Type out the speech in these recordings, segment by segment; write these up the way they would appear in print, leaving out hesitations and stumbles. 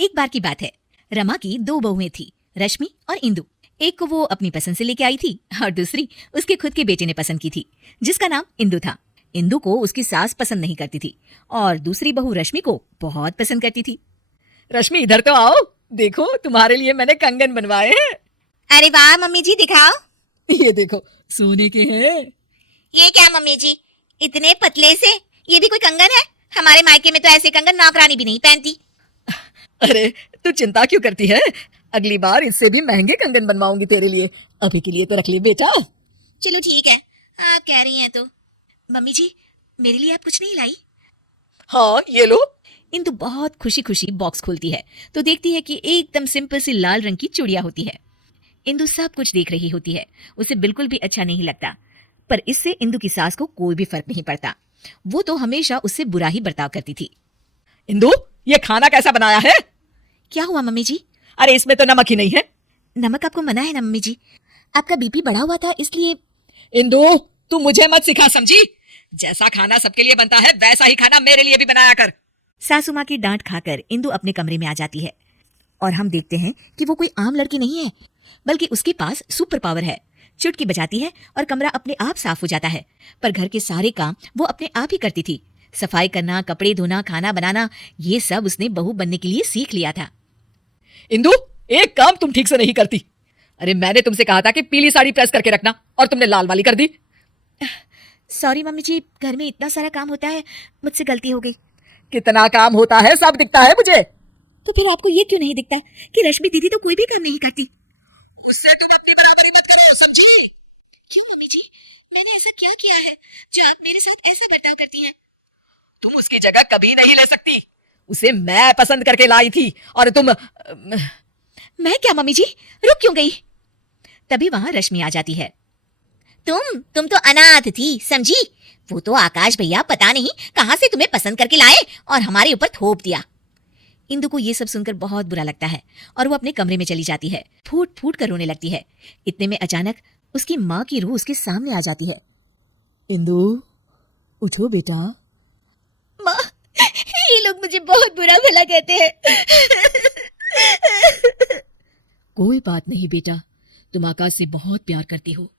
एक बार की बात है, रमा की दो बहुएं थी, रश्मि और इंदु। एक को वो अपनी पसंद से लेके आई थी और दूसरी उसके खुद के बेटे ने पसंद की थी, जिसका नाम इंदु था। इंदु को उसकी सास पसंद नहीं करती थी और दूसरी बहू रश्मि को बहुत पसंद करती थी। रश्मि इधर तो आओ, देखो तुम्हारे लिए मैंने कंगन बनवाए हैं। अरे वाह मम्मी जी, दिखाओ। ये देखो, सोने के हैं। ये क्या मम्मी जी, इतने पतले से? ये भी कोई कंगन है? हमारे मायके में तो ऐसे कंगन नौकरानी भी नहीं पहनती। अरे तू चिंता क्यों करती है, अगली बार इससे भी महंगे कंगन बनवाऊंगी तेरे लिए। अभी के लिए तो रख ले बेटा। चलो ठीक है, आप कह रही हैं तो। मम्मी जी, मेरे लिए आप कुछ नहीं लाई? हाँ ये लो। इंदु बहुत खुशी खुशी बॉक्स खोलती है तो देखती है कि एकदम सिंपल सी लाल रंग की चूड़ियां होती है। इंदु सब कुछ देख रही होती है, उसे बिल्कुल भी अच्छा नहीं लगता, पर इससे इंदु की सास को कोई भी फर्क नहीं पड़ता। वो तो हमेशा उससे बुरा ही बर्ताव करती थी। इंदु, ये खाना कैसा बनाया है? क्या हुआ मम्मी जी? अरे इसमें तो नमक ही नहीं है। नमक आपको मना है ना मम्मी जी, आपका बीपी बढ़ा हुआ था इसलिए। इंदु, तू मुझे मत सिखा, समझी? जैसा खाना सबके लिए बनता है वैसा ही खाना मेरे लिए भी बनाया कर। सासू माँ की डांट खाकर इंदु अपने कमरे में आ जाती है और हम देखते हैं कि वो कोई आम लड़की नहीं है, बल्कि उसके पास सुपर पावर है। चुटकी बजाती है और कमरा अपने आप साफ हो जाता है। पर घर के सारे काम वो अपने आप ही करती थी। सफाई करना, कपड़े धोना, खाना बनाना, ये सब उसने बहू बनने के लिए सीख लिया था। इंदु, एक काम तुम ठीक से नहीं करती। अरे मैंने तुमसे कहा था कि पीली साड़ी प्रेस करके रखना और तुमने लाल वाली कर दी। सॉरी मम्मी जी, घर में इतना सारा काम होता है, मुझसे गलती हो गई। कितना काम होता है सब दिखता है मुझे। तो फिर आपको ये क्यों नहीं दिखता कि रश्मि दीदी तो कोई भी काम नहीं करती? उससे तुम अपनी बराबरी मत करो, समझी? क्यों मम्मी जी, मैंने ऐसा क्या किया है जो आप मेरे साथ ऐसा बर्ताव करती हैं? तुम उसकी जगह कभी नहीं ले सकती। उसे मैं पसंद करके लाई थी और तुम। मैं क्या मम्मी जी, रुक क्यों गई? तभी वहां रश्मि आ जाती है। तुम तो अनाथ थी, समझी? वो तो आकाश भैया पता नहीं कहां से तुम्हें पसंद करके लाए और हमारे ऊपर थोप दिया। इंदु को ये सब सुनकर बहुत बुरा लगता है और वो अपने कमरे में चली जाती है, फूट फूट कर रोने लगती है। इतने में अचानक उसकी माँ की रूह उसके सामने आ जाती है। इंदु, उठो बेटा। माँ, ये लोग मुझे बहुत बुरा भला कहते हैं। कोई बात नहीं बेटा, तुम आकाश से बहुत प्यार करती हो,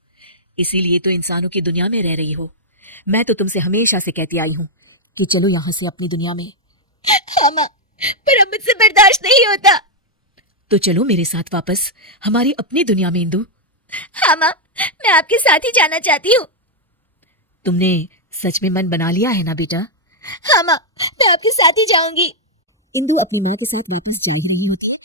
इसीलिए तो इंसानों की दुनिया में रह रही हो। मैं तो तुमसे हमेशा से कहती आई हूँ कि चलो यहाँ से अपनी दुनिया में। हाँ माँ, पर अब मुझसे बर्दाश्त नहीं होता। तो चलो मेरे साथ वापस हमारी अपनी दुनिया में इंदु। हाँ माँ, मैं आपके साथ ही जाना चाहती हूँ। तुमने सच में मन बना लिया है ना बेटा? हाँ माँ, मैं आपके साथ ही जाऊंगी। इंदु अपनी माँ के साथ वापस जा रही होती।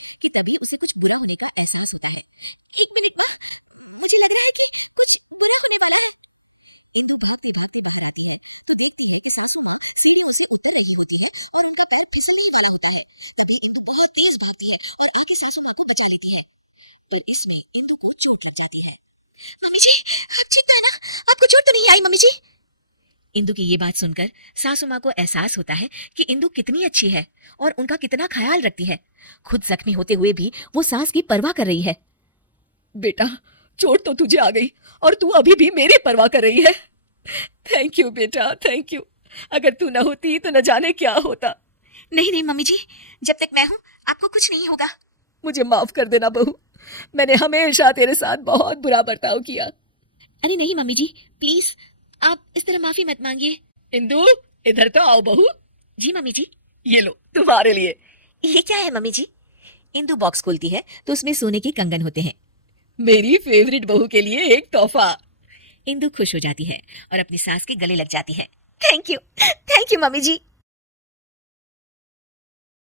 मम्मी जी, आप चिंता है ना? आपको चोट तो नहीं आई मम्मी जी? इंदु की ये बात सुनकर सासू माँ को एहसास होता है कि इंदु कितनी अच्छी है और उनका कितना ख्याल रखती है। खुद जख्मी होते हुए भी वो सास की परवाह कर रही है। बेटा, चोट तो तुझे आ गई और तू अभी भी मेरी परवाह कर रही है। थैंक यू बेटा, थैंक यू। अगर तू न होती तो न जाने क्या होता। नहीं नहीं मम्मी जी, जब तक मैं हूँ आपको कुछ नहीं होगा। मुझे माफ कर देना बहू, मैंने हमेशा तेरे साथ बहुत बुरा बर्ताव किया। अरे नहीं मम्मी जी, प्लीज आप इस तरह माफी मत मांगिए। इंदु, इधर तो आओ बहू। जी मम्मी जी। ये लो तुम्हारे लिए। ये क्या है मम्मी जी? इंदु बॉक्स खोलती है तो उसमें सोने के कंगन होते हैं। मेरी फेवरेट बहू के लिए एक तोहफा। इंदु खुश हो जाती है और अपनी सास के गले लग जाती है। Thank you mummy ji.